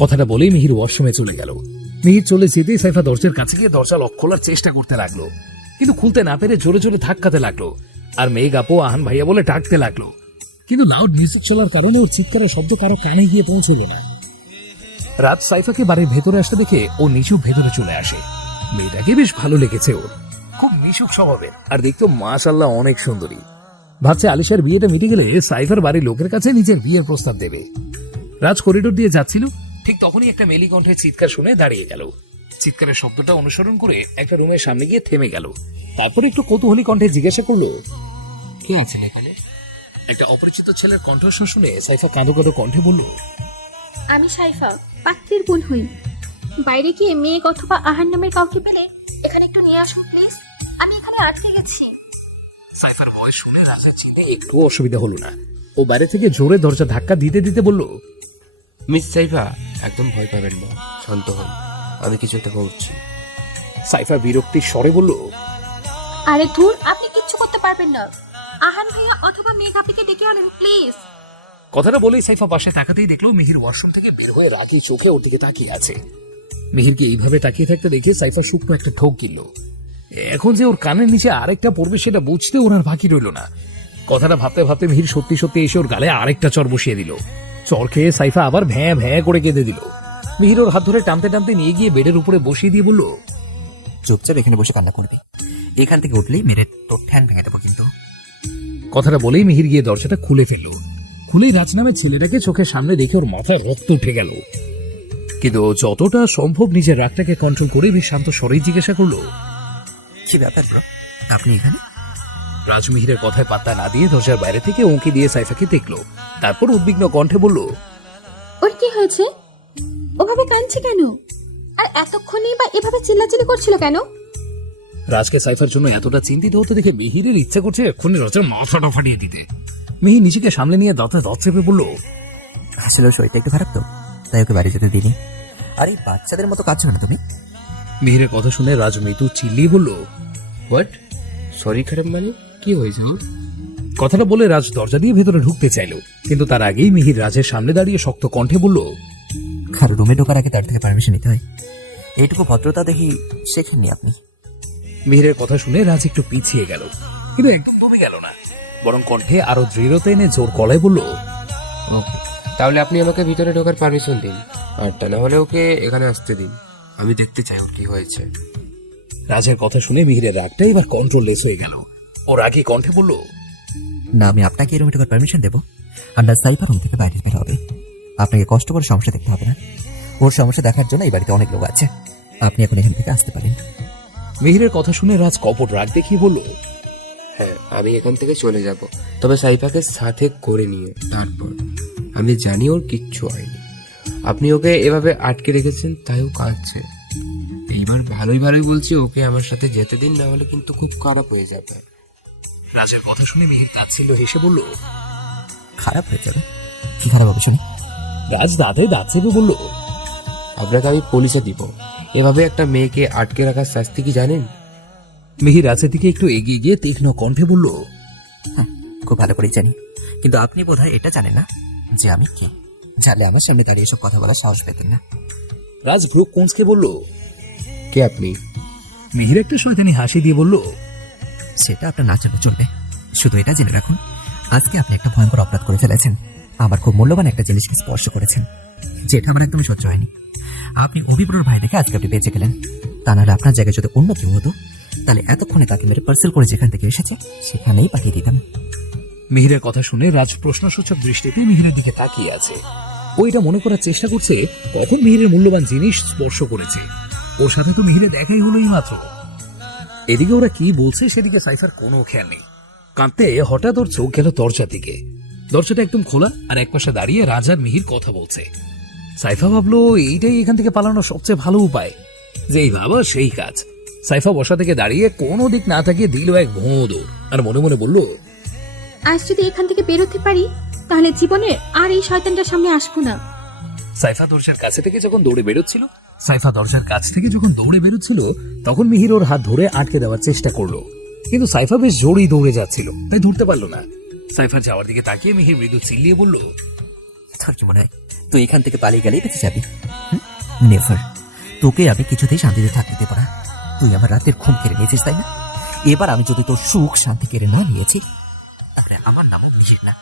কথাটা বলেই মিহির ওয়াশরুমে চলে গেল। মিহির চলে যেতেই সাইফা দরজার কাছে গিয়ে দরজা লক খোলার চেষ্টা করতে লাগলো, কিন্তু খুলতে না পেরে জোরে জোরে ধাক্কাতে লাগলো আর মেঘ আপু আহান ভাইয়া বলে ডাকতে লাগলো। কিন্তু লাউড মিউজিক চলার কারণে ওর চিৎকারের শব্দ কারো কানে গিয়ে পৌঁছল না। রাত সাইফাকে বাড়ির ভেতরে আসতে দেখে ও নিচু ভেতরে চলে আসে। মেয়েটাকে বেশ ভালো লেগেছে ওর, খুব মিশুক স্বভাবের আর দেখতো মাশাআল্লাহ অনেক সুন্দরী। ভাবছে আলিশার বিয়েটা মিটে গেলে সাইফার বাড়ির লোকের কাছে নিজের বিয়ের প্রস্তাব দেবে। রাজ করিডোর দিয়ে যাচ্ছিল, ঠিক তখনই একটা মেলি কণ্ঠের চিৎকার শুনে দাঁড়িয়ে গেল। চিৎকারের শব্দটা অনুসরণ করে একটা রুমের সামনে গিয়ে থেমে গেল। তারপর একটু কৌতূহলী কণ্ঠে জিজ্ঞাসা করলো, কে আছেন এখানে? একটা অপরিচিত ছেলের কণ্ঠস্বর শুনে সাইফা কাঁদো কাঁদো কণ্ঠে বলল, আমি সাইফা, পাত্রীর বোন হই। বাইরে গিয়ে মেঘ অথবা আহার নামের কাউকে পেলে এখানে একটু নিয়ে আসুন প্লিজ, আমি এখানে আটকে গেছি। সাইফার ভয়েস শুনে রাজার চিন্তা একটু অসুবিধা হলো না। ও বাইরে থেকে জোরে দরজা ধাক্কা দিতে দিতে বলল, মিস সাইফা, একদম ভয় পাবেন না, শান্ত হন, আমি কিছু একটা করছি। সাইফা বিরক্তির স্বরে বলল, আরে ধুর, আপনি কিচ্ছু করতে পারবেন না। আহান ভাইয়া অথবা মেঘ আপিকে ডেকে আনেন প্লিজ। কথাটা বলেই সাইফা পাশে তাকাতেই দেখলো মিহির ওয়াশরুম থেকে বের হয়ে রাগী চোখে ওর দিকে তাকিয়ে আছে। মিহিরকে এইভাবে তাকিয়ে থাকতে দেখে সাইফা শুকনো একটা ঠোক গিলল। এখন যে ওর কানের নিচে আরেকটা পড়বে সেটা বুঝতে ওর আর বাকি রইল না। কথাটা ভাবতে ভাবতে মিহির সত্যি সত্যি এসে ওর গালে আরেকটা চর বসিয়ে দিল। চর খেয়ে সাইফা আবার ভ্যাঁ ভ্যাঁ করে কেঁদে দিল। মিহির ওর হাত ধরে টানতে টানতে নিয়ে গিয়ে বেডের উপরে বসিয়ে দিয়ে বলল, চুপচাপ এখানে বসে কান্না করবি, এখান থেকে উঠলেই মেরে তোর ঠ্যাং ভেঙে দেবো কিন্তু। কথাটা বলেই মিহির গিয়ে দরজাটা খুলে ফেলল। খুলেই রাজ নামের ছেলেটাকে চোখের সামনে দেখে ওর মাথায় রক্ত উঠে গেল। কিন্তু যতটা সম্ভব নিজের রাগটাকে কন্ট্রোল করে বেশ শান্ত স্বরেই জিজ্ঞাসা করলো, কি ব্যাপার ব্রো, আপনি এখানে? রাজ মিহিরের কথায় পাত্তা না দিয়ে দরজার বাইরে থেকে উঁকি দিয়ে সাইফাকে দেখলো। তারপর উদ্বিগ্ন কণ্ঠে বলল, ওর কি হয়েছে? ওভাবে কাঁদছে কেন? আর এতক্ষণই বা এভাবে চিল্লাচিল্লি করছিল কেন? রাজকে সাইফার জন্য এতটা চিন্তিত হতে দেখে মিহিরের ইচ্ছা করছে এক্ষুনি রাজার মাথাটা ফাটিয়ে দিতে। মিহির নিজেকে সামলে নিয়ে দাঁতে দাঁত চেপে বলল, আসলে ওর শরীরটা একটু খারাপ তো, তাই ওকে বাড়ি যেতে দিনি। আর এই বাচ্চাদের মতো কাঁদছো না তুমি? মিহিরের কথা শুনে রাজ মৃদু চিল্লিয়ে বলল, হোয়াট? শরীর খারাপ মানে কি হয়েছে ওর? কথাটা বলে রাজ দরজা দিয়ে ভেতরে ঢুকতে চাইল, কিন্তু তার আগেই মিহির রাজের সামনে দাঁড়িয়ে শক্ত কণ্ঠে বলল, কারো রুমে ঢোকার আগে তার থেকে পারমিশন নিতে হয়, এইটুকু ভদ্রতা দেখি শেখেননি আপনি। মিহিরের কথা শুনে রাজ একটু পিছিয়ে গেল, কিন্তু একদম দমে গেল না, বরং কণ্ঠে আরো দৃঢ়তা এনে জোর গলায় বলল, ওকে, তাহলে আপনি আমাকে ভিতরে ঢোকার পারমিশন দিন, আর তা না হলে ওকে এখানে আসতে দিন, আমি দেখতে চাই ওর কি হয়েছে। রাজের কথা শুনে মিহিরের রাগটা এবার কন্ট্রোল লেস হয়ে গেল। ও রাগী কণ্ঠে বলল, না আমি আপনাকে এই রুমে ঢোকার পারমিশন দেবো, আর না সাইফার রুম থেকে বাইরে বের হবে। আপনাকে কষ্ট করে সমস্যা দেখতে হবে না, ওর সমস্যা দেখার জন্য এই বাড়িতে অনেক লোক আছে, আপনি এখন এখান থেকে আসতে পারেন। মিহিরের কথা শুনে রাজ কপট রাগ দেখিয়ে বলল, হ্যাঁ, আমি এখান থেকে চলে যাব, তবে সাইফাকে সাথে করে নিয়ে। তারপর আমি জানি ওর কিচ্ছু হয়নি, আপনি ওকে এভাবে আটকে রেখেছেন তাই ও কাঁদছে। এইবার ভালোই ভালোই বলছি, ওকে আমার সাথে যেতে দিন, না হলে কিন্তু খুব খারাপ হয়ে যাবে। রাজের কথা শুনে মিহির তাচ্ছিল্য হেসে বলল, খারাপ হয়ে যাবে? কি খারাপ হবে শুনি? রাজ দাঁতে দাঁত চেপে বলল, আপনাকে আমি পুলিশে দিব। এভাবে একটা মেয়েকে আটকে রাখার শাস্তি কি জানেন? মিহির রাজের দিকে একটু এগিয়ে গিয়ে তীক্ষ্ণ কণ্ঠে বলল, হ্যাঁ, খুব ভালো করেই জানি, কিন্তু আপনি বোধহয় এটা জানেন না যে আমি কে। জানলে আমার সামনে দাঁড়িয়ে এসব কথা বলার সাহস পেতেন না। রাজ ভ্রু কোঁচকে বলল, কে আপনি? মিহির একটা শয়তানি হাসি দিয়ে বলল, সেটা আপনার না চলবে চলবে, শুধু এটা জেনে রাখুন, আজকে আপনি একটা ভয়ঙ্কর অপরাধ করে ফেলেছেন। আমার খুব মূল্যবান একটা জিনিসকে স্পর্শ করেছেন, যেটা আমার একদমই সহ্য হয়নি। আপনি অভিপ্রর ভাই দেখে আজকে আপনি বেঁচে গেলেন, তা নাহলে আপনার জায়গায় যদি অন্য কেউ হতো, তাহলে এতক্ষণে তাকে মেরে পার্সেল করে যেখান থেকে এসেছে সেখানেই পাঠিয়ে দিতাম। মিহিরের কথা শুনে রাজ প্রশ্নসূচক দৃষ্টিতে মিহিরের দিকে তাকিয়ে আছে। ও এটা মনে করার চেষ্টা করছে কখন মিহিরের মূল্যবান জিনিস স্পর্শ করেছে। ওর সাথে তো মিহিরে দেখাই হলো এই মাত্র। এদিকে ওরা কি বলছে সেদিকে সাইফার কোনো খেয়াল নেই। কাঁদতে হঠাৎ ওর চোখ গেল দরজার দিকে। দরজাটা একদম খোলা আর একপাশে দাঁড়িয়ে রাজ আর মিহির কথা বলছে। সাইফা ভাবলো এইটাই এখান থেকে পালানোর সবচেয়ে ভালো উপায়, যেই ভাবা সেই কাজ। সাইফা বসা থেকে দাঁড়িয়ে কোনো দিক না তাকিয়ে দিল এক ভোঁ দৌড় আর মনে মনে বলল, আজ যদি এখান থেকে বেরোতে পারি তাহলে জীবনে আর এই শয়তানটার সামনে আসবো না। সাইফা দরজার কাছে থেকে যখন দৌড়ে বেরোচ্ছিল তখন মিহির ওর হাত ধরে আটকে দেওয়ার চেষ্টা করলো, কিন্তু সাইফা বেশ জোরেই দৌড়ে যাচ্ছিল, তাই ধরতে পারলো না। সাইফার যাওয়ার দিকে তাকিয়ে মিহির মৃদু চিল্লিয়ে বলল, তোর কি মনে হয় তুই এখান থেকে পালিয়ে গেলেই বেঁচে যাবি। নেভার, তোকে আমি কিছুতেই শান্তিতে থাকতে দেবো না। তুই আমার রাতের ঘুম কেড়ে নিয়েছিস, তাই না? এবার আমি যদি তোর সুখ শান্তি কেড়ে না নিয়েছি, তাহলে আমার নামও মিহির না।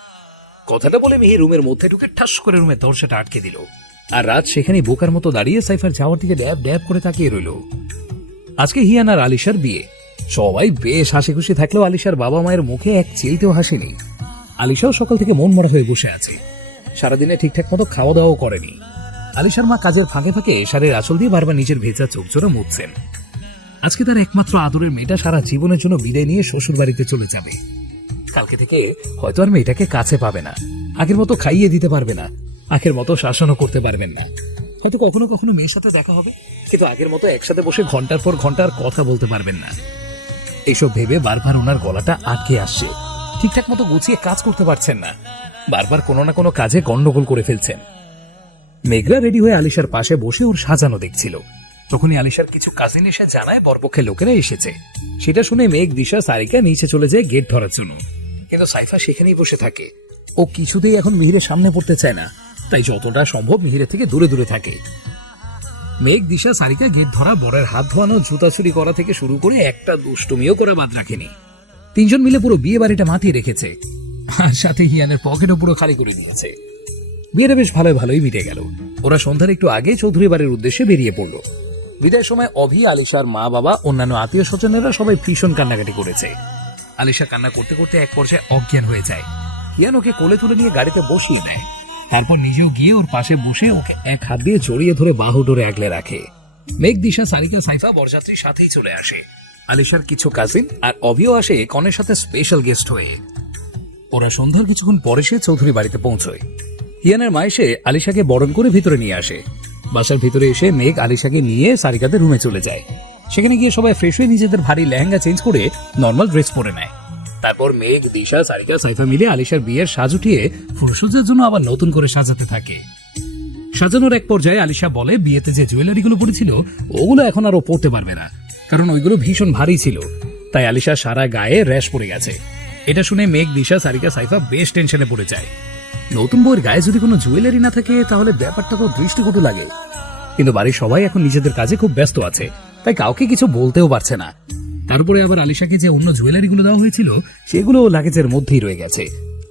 কথাটা বলে মিহির রুমের মধ্যে ঢুকে ঠাস করে রুমের দরজাটা আটকে দিল। আর রাত সেখানে বোকার মতো দাঁড়িয়ে সাইফার যাওয়ার দিকে ড্যাব ড্যাব করে তাকিয়ে রইল। আজকে হিয়ান আর আলিশার বিয়ে। সবাই বেশ হাসি খুশি থাকলেও আলিশার বাবা মায়ের মুখে এক চিলতেও হাসি নেই। আলিশাও সকাল থেকে মন মরা হয়ে বসে আছে। সারাদিনে ঠিকঠাক মতো খাওয়া দাওয়াও করেনি। আলিশার মা কাজের ফাঁকে ফাঁকে শাড়ির আঁচল দিয়ে বারবার নিজের ভেজা চোখ জোড়া মুছছেন। আজকে তার একমাত্র আদরের মেয়েটা সারা জীবনের জন্য বিদায় নিয়ে শ্বশুর বাড়িতে চলে যাবে। কালকে থেকে হয়তো আর মেয়েটাকে কাছে পাবে না, আগের মতো খাইয়ে দিতে পারবে না, আগের মতো শাসনও করতে পারবেন না। হয়তো কখনো কখনো মেয়ের সাথে দেখা হবে, কিন্তু আগের মতো একসাথে বসে ঘন্টার পর ঘন্টার কথা বলতে পারবেন না। এইসব ভেবে বারবার ওনার গলাটা আটকে আসছে। ঠিকঠাক মতো গুছিয়ে কাজ করতে পারছেন না, বারবার কোনো না কোনো কাজে গন্ডগোল করে ফেলছেন। মেঘলা রেডি হয়ে আলিশার পাশে বসে ওর সাজানো দেখছিল। তখনই আলিশার কিছু কাজিন এসে জানায় বরপক্ষের লোকেরা এসেছে। সেটা শুনে মেঘ, দিশা, সারিকা নিচে চলে যায় গেট ধরার জন্য, কিন্তু সাইফা সেখানেই বসে থাকে। ও কিছুতেই এখন মিহিরের সামনে পড়তে চায় না, তাই যতটা সম্ভব মিহিরের থেকে দূরে দূরে থাকে। মেঘ, দিশা, সারিকা গেট ধরা, বরের হাত ধোয়ানো, জুতা চুরি করা থেকে শুরু করে একটা দুষ্টুমিও করে বাদ রাখেনি। তিনজন মিলে পুরো বিয়ে বাড়িটা মাতিয়ে রেখেছে, আর সাথে হিয়ানের পকেটও পুরো খালি করে দিয়েছে। বিয়েটা বেশ ভালোই মিটে গেল। ওরা সন্ধ্যার একটু আগে চৌধুরী বাড়ির উদ্দেশ্যে বেরিয়ে পড়লো। বিদায়ের সময় অভি, আলিশার মা বাবা, অন্যান্য আত্মীয় স্বজনেরা সবাই ভীষণ কান্নাকাটি করেছে। আলিশা কান্না করতে করতে এক পর্যায়ে অজ্ঞান হয়ে যায়। হিয়ান ওকে কোলে তুলে নিয়ে গাড়িতে বসিয়ে দেয়, তারপর নিজেও গিয়ে ওর পাশে বসে ওকে এক হাত দিয়ে জড়িয়ে ধরে বাহু ডোরে আগলে রাখে। মেঘ, দিশা, সারিকা, সাইফা বরযাত্রীর সাথেই চলে আসে। আলিশার কিছু কাজিন আর অভিও আসে কনের সাথে স্পেশাল গেস্ট হয়ে। ওরা সন্ধ্যার কিছুক্ষণ পরে সে চৌধুরী বাড়িতে পৌঁছয়। হিয়ানের মা এসে আলিশাকে বরণ করে ভিতরে নিয়ে আসে। বাসার ভিতরে এসে মেঘ আলিশাকে নিয়ে সারিকাদের রুমে চলে যায়। সেখানে গিয়ে সবাই ফ্রেশ হয়ে নিজেদের ভারী লেহেঙ্গা চেঞ্জ করে নর্মাল ড্রেস পরে নেয়। তারপর মেঘ, দিশা, সারিকা, সাইফা মিলে আলিশার বিয়ের সাজ উঠিয়ে ফুলসজ্জার জন্য আবার নতুন করে সাজাতে থাকে। সাজানোর এক পর্যায়ে আলিশা বলে বিয়েতে যে জুয়েলারিগুলো পড়েছিল ওগুলো এখন আর ও পরতে পারবে না, কারণ ওইগুলো ভীষণ ভারী ছিল। তাই আলিশা সারা গায়ে র্যাশ পড়ে গেছে। এটা শুনে মেঘ, দিশা, সারিকা, সাইফা বেশ টেনশনে পড়ে যায়। নতুন বউয়ের গায়ে যদি কোনো জুয়েলারি না থাকে তাহলে ব্যাপারটা তো দৃষ্টিকটু লাগে। কিন্তু বাড়ির সবাই এখন নিজেদের কাজে খুব ব্যস্ত আছে, তাই কাউকে কিছু বলতেও পারছে না। তারপরে আবার আলিশাকে যে অন্য জুয়েলারিগুলো দেওয়া হয়েছিল সেগুলো লাগেজের মধ্যেই রয়ে গেছে।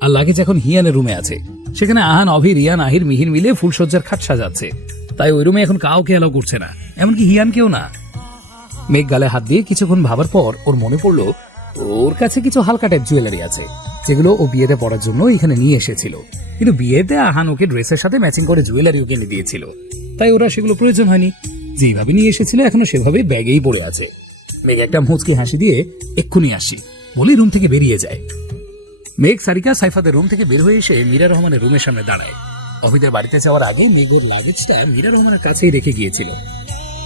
আর লাগেজ এখন হিয়ানের রুমে আছে। সেখানে আহান, অভি, রিয়ান, আহির, মিহির মিলে ফুলসজ্জার খাট সাজাচ্ছে। তাই ওই রুমে এখন কাউকে এলাও করছে না, এমনকি হিয়ানকেও না। মেঘ গালে হাত দিয়ে কিছুক্ষণ ভাবার পর ওর মনে পড়লো ওর কাছে কিছু হালকা টাইপ জুয়েলারি আছে, যেগুলো ও বিয়েতে পরার জন্য এখানে নিয়ে এসেছিল। কিন্তু বিয়েতে আহান ওকে ড্রেসের সাথে ম্যাচিং করে জুয়েলারিও কিনে দিয়েছিল, তাই ওরা সেগুলো প্রয়োজন হয়নি। যেভাবে নিয়ে এসেছিল এখনো সেভাবে ব্যাগেই পড়ে আছে। মেঘ একটা মুচকি হাসি দিয়ে এক্ষুনি আসি বলে রুম থেকে বেরিয়ে যায়। মেঘ, সারিকা, সাইফাদের রুম থেকে বের হয়ে এসে মীরা রহমানের রুমের সামনে দাঁড়ায়। অভিদের বাড়িতে যাওয়ার আগে মেঘ ওর লাগেজটা মীরা রহমানের কাছেই রেখে গিয়েছিল।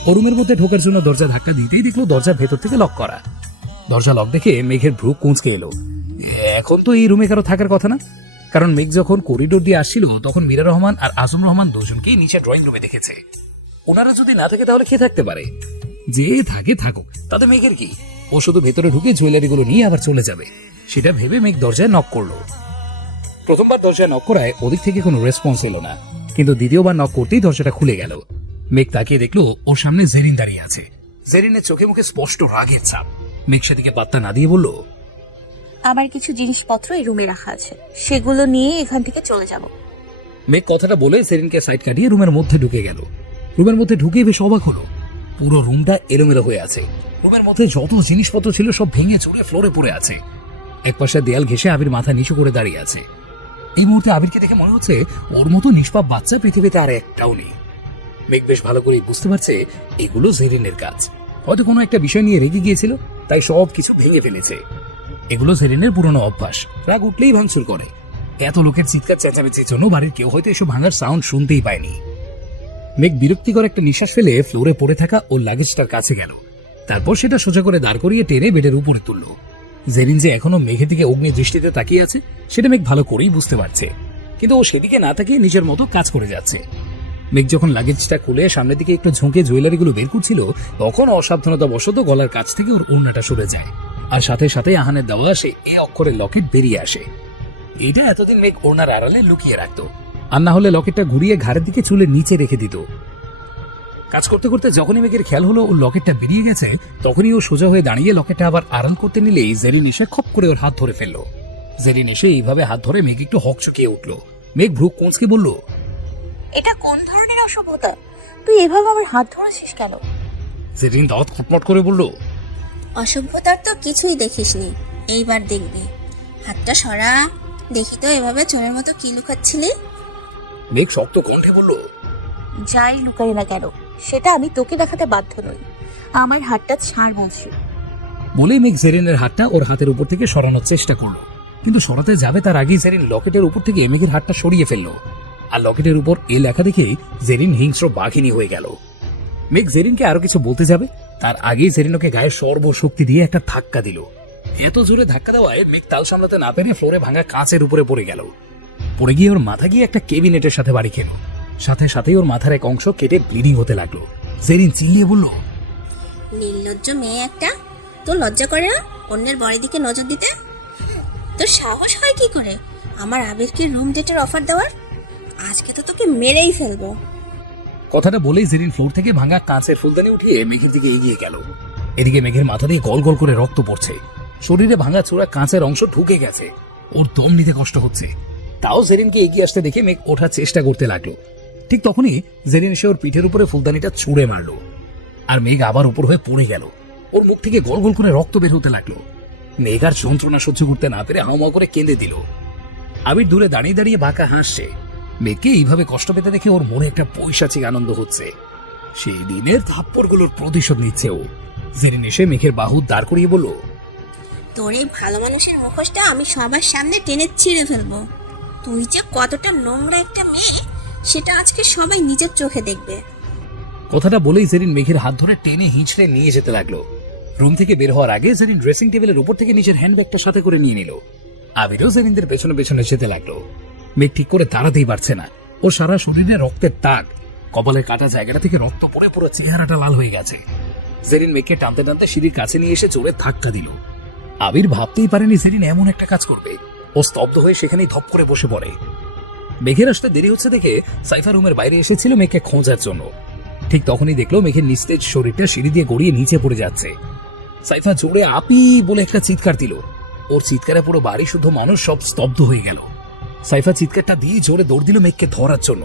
ও রুমের মধ্যে ঢোকার জন্য দরজা ধাক্কা দিতেই দেখলো দরজা ভেতর থেকে লক করা। দরজা লক দেখে মেঘের ভ্রু কুঁচকে এলো। এখন তো এই রুমে কারো থাকার কথা না, কারণ মেঘ যখন করিডোর দিয়ে আসছিল তখন মীরা রহমান আর আজম রহমান দুজনকেই নিচে ড্রয়িং রুমে দেখেছে। ওনারা যদি না থাকে তাহলে কে থাকতে পারে? যে থাকে থাকুক, তাতে মেঘের কি? ও শুধু ভেতরে ঢুকে জুয়েলারিগুলো নিয়ে আবার চলে যাবে, সেটা ভেবে মেঘ দরজায় নক করলো। প্রথমবার দরজায় নক করায় ওদিক থেকে কোনো রেসপন্স এলো না, কিন্তু দ্বিতীয়বার নক করতেই দরজাটা খুলে গেল। মেঘ তাকিয়ে দেখলো ওর সামনে জেরিন দাঁড়িয়ে আছে। জেরিনের চোখে মুখে স্পষ্ট রাগের ছাপ। মেঘ সেদিকে পাত্তা না দিয়ে বলল, আমার কিছু জিনিসপত্র এই রুমে রাখা আছে, সেগুলো নিয়ে এখান থেকে চলে যাব। মেঘ কথাটা বলে জেরিনকে সাইড কাটিয়ে রুমের মধ্যে ঢুকে গেল। রুমের মধ্যে ঢুকে বেশ অবাক হলো, পুরো রুমটা এলোমেলো হয়ে আছে। রুমের মধ্যে যত জিনিসপত্র ছিল সব ভেঙে চুরে ফ্লোরে পড়ে আছে। একপাশে দেয়াল ঘেঁষে আবির মাথা নিচু করে দাঁড়িয়ে আছে। এই মুহূর্তে আবিরকে দেখে মনে হচ্ছে ওর মতো নিষ্পাপ বাচ্চা পৃথিবীতে আর একটাও নেই। মেঘ বেশ ভালো করে বুঝতে পারছে এগুলো জেরিনের কাজ। হয়তো কোনো একটা বিষয় নিয়ে রেগে গিয়েছিল, তাই সব কিছু ভেঙে ফেলেছে। এগুলো জেরিনের পুরনো অভ্যাস, রাগ উঠলেই ভাঙচুর করে। এত লোকের চিৎকার চেঁচামেচির জন্য বাড়ির কেউ হয়তো এসব ভাঙার সাউন্ড শুনতেই পায়নি। মেঘ বিরক্তিকর একটা নিঃশ্বাস ফেলে ফ্লোরে পড়ে থাকা ওর লাগেজটার কাছে গেল। তারপর সেটা সোজা করে দাঁড় করিয়ে টেনে বেডের উপরে তুলল। জেরিন যে এখনো মেঘের দিকে অগ্নি দৃষ্টিতে তাকিয়ে আছে সেটা মেঘ ভালো করেই বুঝতে পারছে, কিন্তু ও সেদিকে না তাকিয়ে নিজের মতো কাজ করে যাচ্ছে। মেঘ যখন লাগেজটা খুলে সামনের দিকে একটু ঝুঁকে জুয়েলারিগুলো বের করছিল তখন অসাবধানতা বশত গলার কাছ থেকে ওর ওড়নাটা সরে যায়, আর সাথে সাথে আহানের দেওয়া আসে এ অক্ষরের লকেট বেরিয়ে আসে। এটা এতদিন মেঘ ওড়নার আড়ালে লুকিয়ে রাখতো, আর না হলে লকেটটা ঘুরিয়ে ঘাড়ের দিকে চুলের নিচে রেখে দিত। কাজ করতে করতে যখনই মেঘের খেয়াল হলো ওর লকেটটা বেরিয়ে গেছে, তখনই ও সোজা হয়ে দাঁড়িয়ে লকেটটা আবার আড়াল করতে নিলেই জেরিন এসে খপ করে ওর হাত ধরে ফেললো। জেরিন এসে এইভাবে হাত ধরে মেঘ একটু হকচকিয়ে উঠল। মেঘ ভ্রু কোঁচকে বলল, এটা কোন ধরনের অসভ্যতা? তুই এভাবে আমার হাত ধরেছিস কেন? জেরিন দাঁত খটমট করে বলল, অসভ্যতার তো কিছুই দেখিসনি, এইবার দেখবি। হাতটা সরা, দেখি তো এভাবে চোরের মতো কি লুকাচ্ছিলি। মেঘ শক্ত কণ্ঠে বলল, যাই লুকাই না কেন, সেটা আমি তোকে দেখাতে বাধ্য নই। আমার হাতটা ছাড় বলছি। বলেই মেঘ জেরিনের হাতটা ওর হাতের উপর থেকে সরানোর চেষ্টা করলো, কিন্তু সরাতে যাবে তার আগেই জেরিন লকেটের উপর থেকে মেঘের হাতটা সরিয়ে ফেললো। আর লকেটের উপর এ লেখা দেখে জেরিন হিংস্র বাঘিনী হয়ে গেল। মেঘ জেরিনকে আরো কিছু বলতে যাবে, তার আগেই জেরিন ওকে গায়ে সর্বশক্তি দিয়ে একটা ধাক্কা দিল। এত জোরে ধাক্কা দেওয়ায় মেঘ তাল সামলাতে না পেরে ফ্লোরে ভাঙা কাঁচের উপরে পড়ে গেল। পড়ে গিয়ে ওর মাথা গিয়ে একটা কেবিনেটের সাথে বাড়ি খেল। সাথে সাথেই ওর মাথার এক অংশ কেটে ব্লিডিং হতে লাগলো। জেরিন চিল্লিয়ে বলল, নির্লজ্জ মেয়ে একটা, তোর লজ্জা করে না অন্যের বড়ির দিকে নজর দিতে? তোর সাহস হয় কি করে আমার আবিরকে রুম ডেটের অফার দেওয়ার? আজকে তো তোকে মেরেই ফেলবো। কথাটা বলেই জেরিন ফ্লোর থেকে ভাঙা কাঁচের ফুলদানি উঠিয়ে মেঘের দিকে এগিয়ে গেল। এদিকে মেঘের মাথা দিয়ে গল গল করে রক্ত পড়ছে, শরীরে ভাঙা চোরা কাঁচের অংশ ঢুকে গেছে, ওর দম নিতে কষ্ট হচ্ছে। তাও জেরিনকে এগিয়ে আসতে দেখে মেঘ ওঠার চেষ্টা করতে লাগলো। ঠিক তখনই জেরিন এসে ওর পিঠের উপরে ফুলদানিটা ছুঁড়ে মারলো, আর মেঘ আবার উপর হয়ে পড়ে গেল। ওর মুখ থেকে গল গল করে রক্ত বের হতে লাগলো। মেঘ আর যন্ত্রণা সহ্য করতে না পেরে হাউমাউ করে কেঁদে দিল। আবির দূরে দাঁড়িয়ে দাঁড়িয়ে বাঁকা হাসছে। মেঘকে এইভাবে কষ্ট পেতে দেখে ওর মনে একটা পৈশাচিক আনন্দ হচ্ছে। সেই দিনের থাপ্পড়গুলোর প্রতিশোধ নিচ্ছে ও। জেরিন এসে মেঘের বাহু দাঁড় করিয়ে বলল, তোর এই ভালো মানুষের মুখোশটা আমি সবার সামনে টেনে ছিঁড়ে ফেলবো। তুই যে কতটা নোংরা একটা মেয়ে সেটা আজকে সবাই নিজের চোখে দেখবে। কথাটা বলেই জেরিন মেঘের হাত ধরে টেনে হিঁচড়ে নিয়ে যেতে লাগলো। রুম থেকে বের হওয়ার আগে জেরিন ড্রেসিং টেবিলের উপর থেকে নিজের হ্যান্ডব্যাগটা সাথে করে নিয়ে নিল। আবিরও জেরিনদের পেছনে পেছনে যেতে লাগলো। মেঘ ঠিক করে দাঁড়াতেই পারছে না, ওর সারা শরীরে রক্তের দাগ, কপালের কাটা জায়গাটা থেকে রক্ত পড়ে পুরো চেহারাটা লাল হয়ে গেছে। জেরিন মেঘকে টানতে টানতে সিঁড়ির কাছে নিয়ে এসে জোরে ধাক্কা দিল। আবির ভাবতেই পারেনি জেরিন এমন একটা কাজ করবে। ও স্তব্ধ হয়ে সেখানেই ধপ করে বসে পড়ে। মেঘের আসতে দেরি হচ্ছে দেখে সাইফা রুমের বাইরে এসেছিল মেঘকে খোঁজার জন্য। ঠিক তখনই দেখলো মেঘের নিস্তেজ শরীরটা সিঁড়ি দিয়ে গড়িয়ে নিচে পড়ে যাচ্ছে। সাইফা জোরে আপি বলে একটা চিৎকার দিল। ওর চিৎকারে পুরো বাড়ি শুদ্ধ মানুষ সব স্তব্ধ হয়ে গেল। সাইফা চিৎকারটা দিয়ে জোরে দৌড় দিল মেঘকে ধরার জন্য,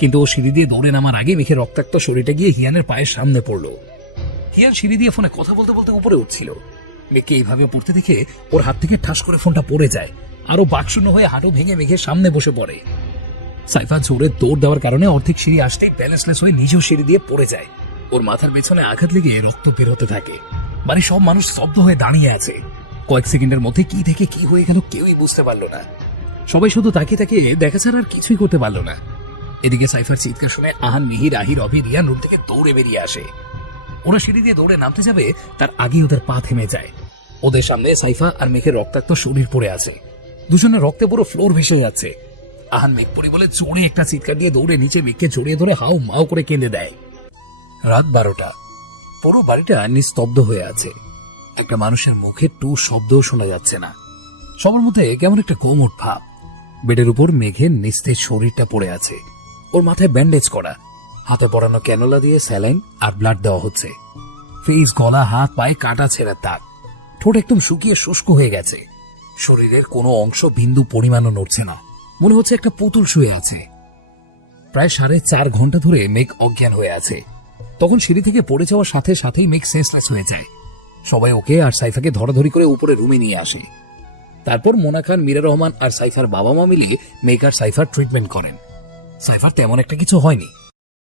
কিন্তু ও সিঁড়ি দিয়ে দৌড়ে নামার আগে মেঘের রক্তাক্ত শরীরটা গিয়ে হিয়ানের পায়ের সামনে পড়লো। হিয়ান সিঁড়ি দিয়ে ফোনে কথা বলতে বলতে উপরে উঠছিল। মেঘকে এইভাবে পড়তে দেখে ওর হাত থেকে ঠাস করে ফোনটা পড়ে যায়, আরো বাকশূন্য হয়ে হাঁটু ভেঙে মেঘের সামনে বসে পড়ে। সাইফা জোরে দৌড় দেওয়ার কারণে অর্ধেক সিঁড়ি আসতেই ব্যালেন্সলেস হয়ে নিজেও সিঁড়ি দিয়ে পড়ে যায়। ওর মাথার পেছনে আঘাত লেগে রক্ত বের হতে থাকে। বাড়ির সব মানুষ স্তব্ধ হয়ে দাঁড়িয়ে আছে। কয়েক সেকেন্ডের মধ্যে কি থেকে কি হয়ে গেল কেউই বুঝতে পারলো না। সবাই শুধু তাকিয়ে তাকিয়ে দেখা ছাড়া আর কিছুই করতে পারলো না। এদিকে সাইফার চিৎকার শুনে আহান, মিহির, আহির, অভি, রিয়ান রুম থেকে দৌড়ে বেরিয়ে আসে। ওরা সিঁড়ি দিয়ে দৌড়ে নামতে যাবে তার আগে ওদের পা থেমে যায়। ওদের সামনে সাইফা আর মেঘের রক্তাক্ত শরীর পড়ে আছে, দুজনের রক্তে পুরো ফ্লোর ভেসে যাচ্ছে। আহান মেঘ পড়ে বলে জোরে একটা চিৎকার দিয়ে দৌড়ে নিচে মেঘকে জড়িয়ে ধরে হাউ মাউ করে কেঁদে দেয়। রাত 12টা, পুরো বাড়িটা নিস্তব্ধ হয়ে আছে। একটা মানুষের মুখে টু শব্দও শোনা যাচ্ছে না। সবার মধ্যে কেমন একটা কোমট ভাব। বেডের উপর মেঘের নিস্তেজ শরীরটা পড়ে আছে, ওর মাথায় ব্যান্ডেজ করা, হাতে পড়ানো ক্যানোলা দিয়ে স্যালাইন আর ব্লাড দেওয়া হচ্ছে। ফেস, গলা, হাত, পায়ে কাটা ছেঁড়ার দাগ, ঠোঁট একদম শুকিয়ে শুষ্ক হয়ে গেছে। শরীরের কোনো অংশ বিন্দু পরিমাণও নড়ছে না, মনে হচ্ছে একটা পুতুল শুয়ে আছে। প্রায় 4.5 ঘন্টা ধরে মেঘ অজ্ঞান হয়ে আছে। তখন সিঁড়ি থেকে পড়ে যাওয়ার সাথে সাথেই মেঘ সেন্সলেস হয়ে যায়। সবাই ওকে আর সাইফাকে ধরাধরি করে উপরে রুমে নিয়ে আসে। তারপর মোনা খান, মীরা রহমান আর সাইফার বাবা মা মিলে মেঘ আর সাইফার ট্রিটমেন্ট করেন। সাইফার তেমন একটা কিছু হয়নি,